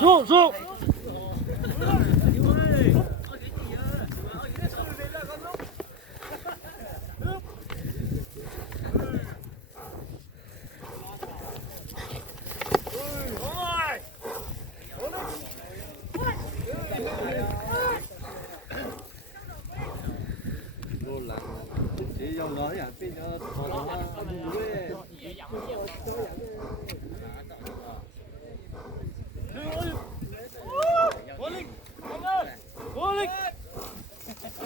Xuống xuống. chỉ dòng đó à bây giờ còn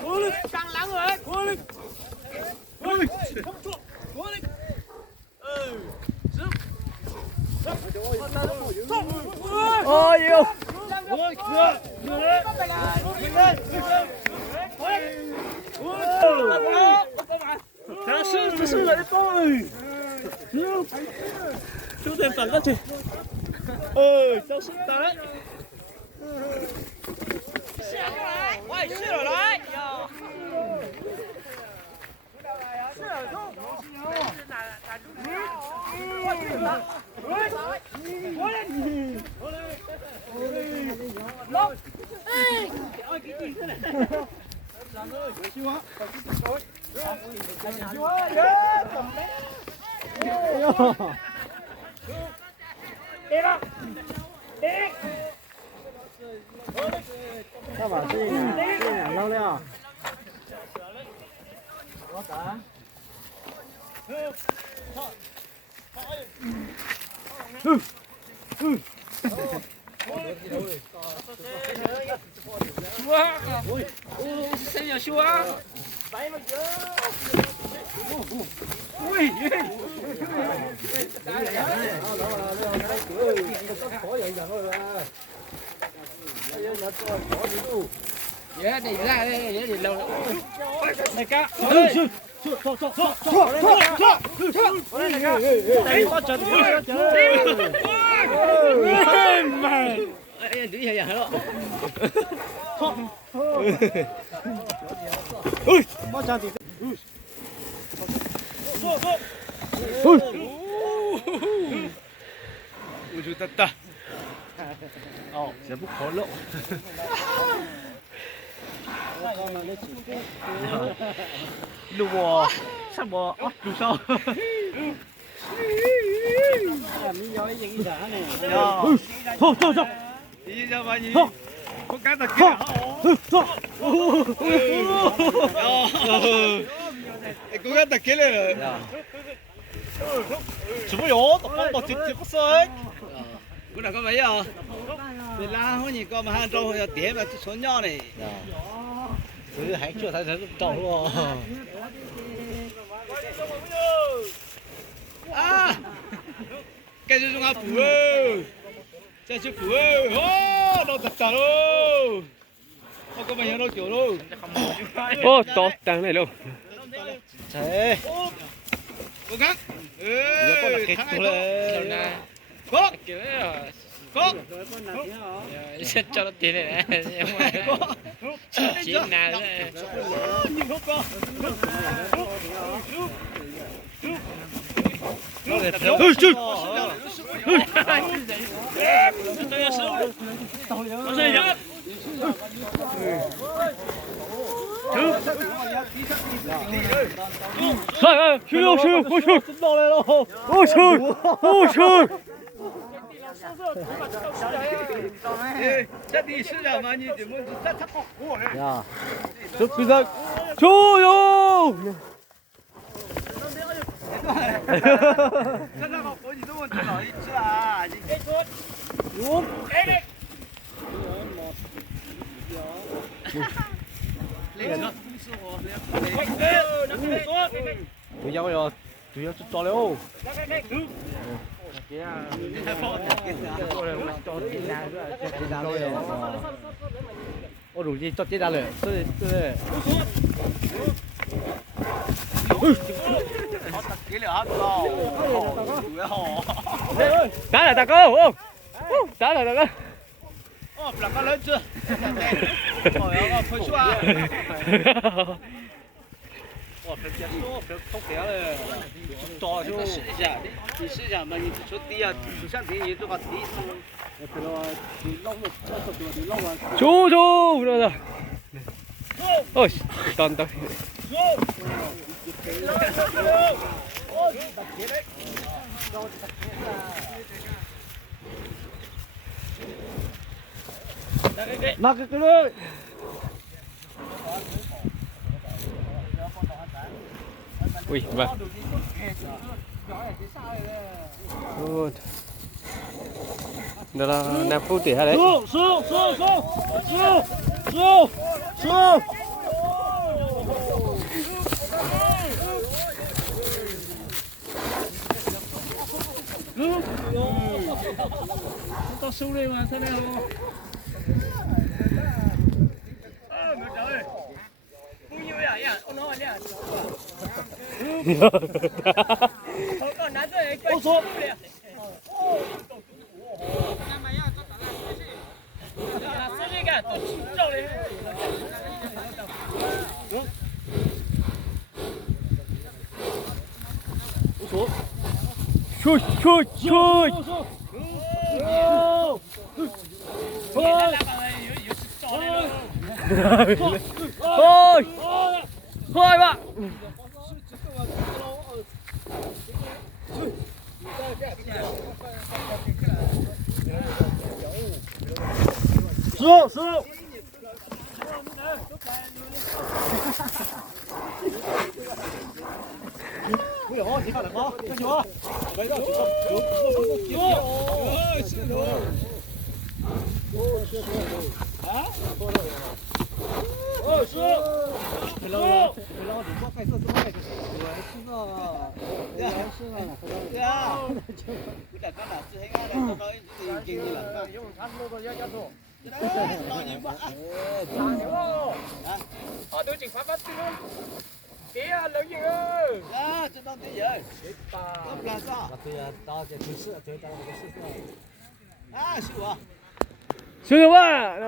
Cố lên, căng lắm rồi đấy. Cố lên. Cố lên. Ôi yêu. Ôi, ngựa. Thằng sư sư lại tôi. Chú thêm phản đó chị. Ơi, cháu sức đấy. Ôi, xưa rồi đấy. Các bạn xin lâu đấy à? Xem nhà xua. Dễ đi ra đây, dễ đi lâu. Này cá. Đấy, con chân mà. Em đi hay hả? Ui, con chân thì. ui chú tất ta sẽ bút khó lộ. Lù bò, sao bò, lù sao? Thôi, thôi, thôi. đi ra bao nhiêu có cá thật kia cố gắng thật kia này Chỉ có yếu, tập bóng bò chít chít có sợi. bữa nào có mấy à thì la không nhìn con mà hai trâu giờ tía mà số nho này Ừ, hãy chưa thấy trâu luôn. à cái gì chúng ta phủ ơi cái gì phủ ơi ô đâu thật thật đâu không có mấy đâu kiểu đâu Ô, tốt tăng này luôn. thế cố gắng thắng ai có có Sẽ cho nó tiền này nè. Chỉ nào đấy. nhưng không có Ui, chứ. Rồi, siêu, ôi trời, ôi trời, ôi trời.这里是什么？你怎么这好过嘞？ 야, 저 비상 조용. 看那个火，你这么老一只啊？你不要哟，不要去抓了。我容易抓进来了，对对。给了好主要打了大哥，哦，打了大哥。哦，两个人子，哦，要个回去啊。哇，别接受，别偷别了，早就。试一下，你试一下嘛，你说低啊，就像低，你这个低chú chú rồi rồi ôi toàn toàn Mặc cái đấy. ui vâng đó là nạp phu tỉ hay đấy Xuống, xuống, xuống, xuống, xuống, xuống, xuống. Chúng ta xuống đi mà, thế nào? Ô số. chui chui chui thôi thôi bạn Xuống, xuống. Ui dồi ôi, chỉ phải là có, cái chưa? Đấy rồi, ôi, xuống. Hello, thì có cái số này thì xuống rồi. Dạ. Cứ đặt nó là sự hay ngay đây, nó thì kinh như là dùng sẵn luôn rồi cho tôi. Nó nhiều quá. Tôi chỉ phát tin luôn. Tí lớn gì ơi. Dạ, chúng ta tí rồi. Làm là sao? À, sửa à? chưa quá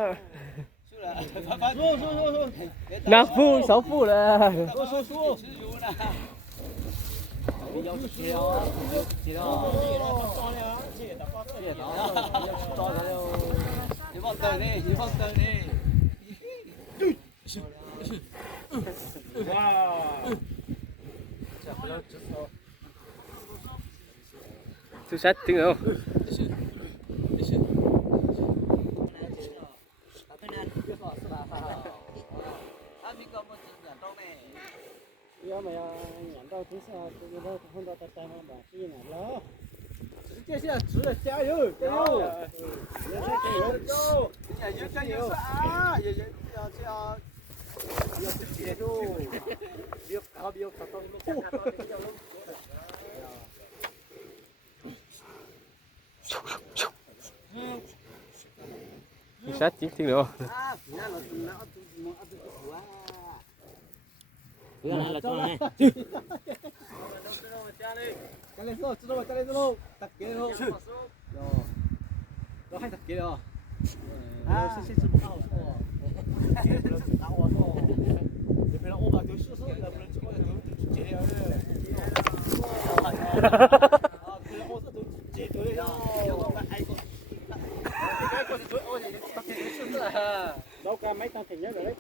Sửa là xuống. nạp phu 6 phu là Xuống. Đi vô chị đâu. Chị đâu. Chị vòng tờ đi, chị vòng tờ đi. Wow. chú sát tiếng không Tiếp theo值得加油，加油！加油啊！也要这样，要接住，别搞到。chú sát chính tiếng nữa加lên rồi,知道rồi, đặt kia rồi. Rồi hay đặt kia rồi. À, sẽ吃不好说。打我说，这边我把丢试试，要不然这个都接了嘞。啊，对，我是都接对了。cái con chuối ôi thì tao thì sướng là đâu cả mấy tao thì nhớ rồi đấy.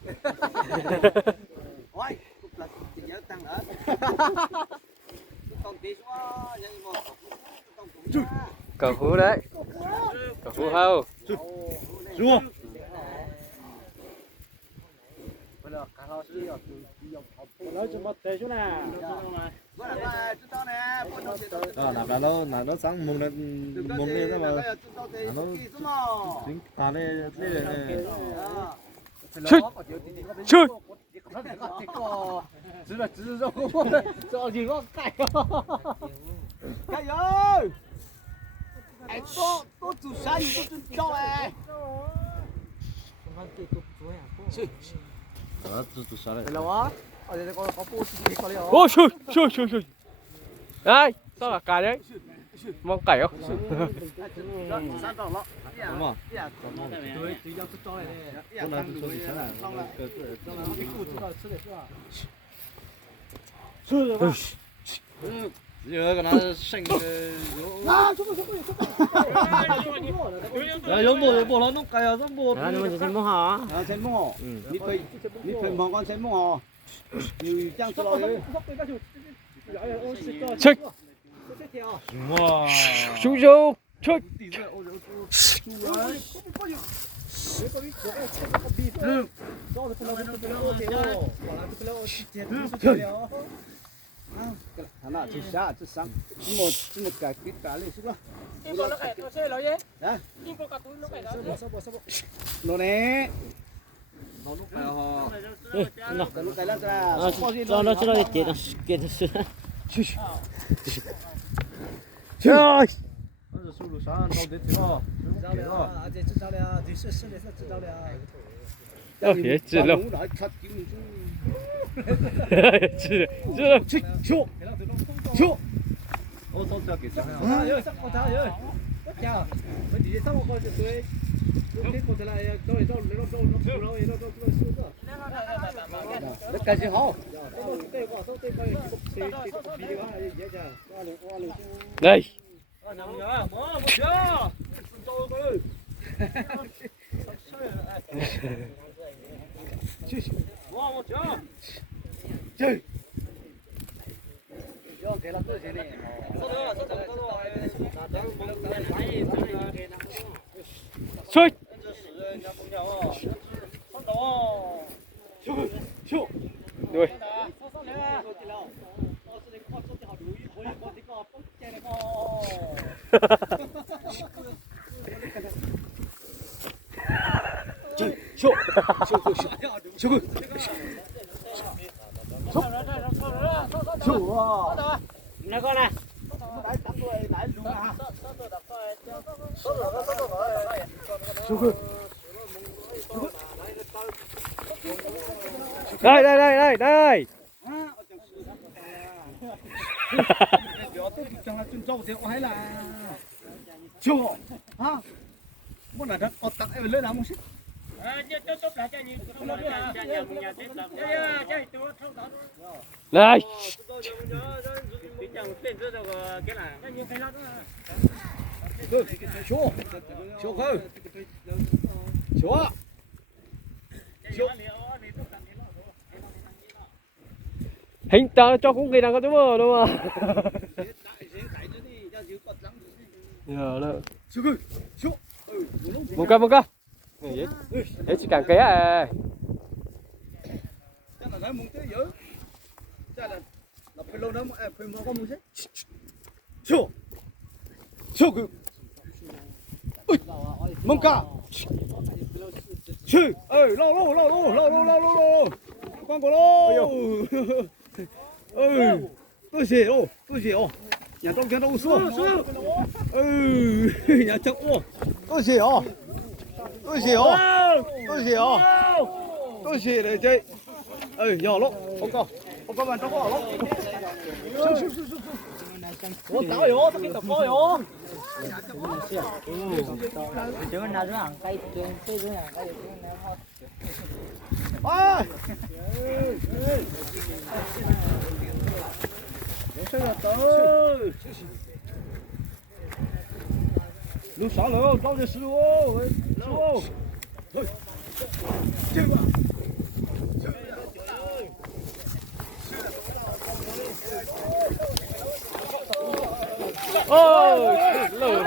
Ôi, cục là thì nhớ tăng nữa. Còn tí xuống nhưng mà cầu phú đấy cầu phú hâu rùa. Nói cho một tê chú nè. nó sáng mùng lên ra mà nó tính à đây chui chui只是说gì có cày cày ơi ai có chủ sáng có chủ cho này đó tụt sao đây lâu á ở đây có phố gì có liệu ôi chui chui chui chui đây sao là cài đấy mong cày không đúng không cái cụ chủ đó吃的是吧 giờ cái nó xanh 야 연보 nó 까야 연보 Đó, nó sẽ mua họ. 젠몽어. 밑에 멍건 젠몽어. 이 짱 들어요. 책. 와 중종. 책. 하나, 둘, 셋, 쌍. 뭐 까, 까, lên xuống. 너네. Nó. Nó cái là Cho nó chết nó kia nó sữa. 야. 술로 산 너 됐어 아직知道了 뒤에 쓰레서 知道了 예, 찔러. 찔러. 쇼. 어서 잡겠잖아 아, 여기 싹 다 여기. 야, 어디 이제 싹 먹고 저기. 이렇게 거들 아야. 너 여기까지 하. này chơi. chơi rồi 좋아. Nó con này. đây đây đây đây đây 좋아. 아. 뭐 나다 딱 lên nào một xíu. này 쇼. 쇼 그. 좋아. hình tao cho cũng kỳ nào có đúng không đúng không giờ đó 지금 쇼. một cái để chỉ càng ké à chắc là nói muốn tới dữ. Chắc là phải lâu lắm phải mua có mua chứ. 쇼. 쇼 그. ui mông cả. chứ lâu quan của lâu. tôi xỉu nhà trong kia đâu xuống nhà trong ô tôi xỉu để chơi nhỏ lắm không có bạn trong có lắm 오 나요 저기 또 꺼요 Chứ nào nó ăn cây cây nó ăn cây 아 살렸다 너 살아요 나도 쓰고 ôi lử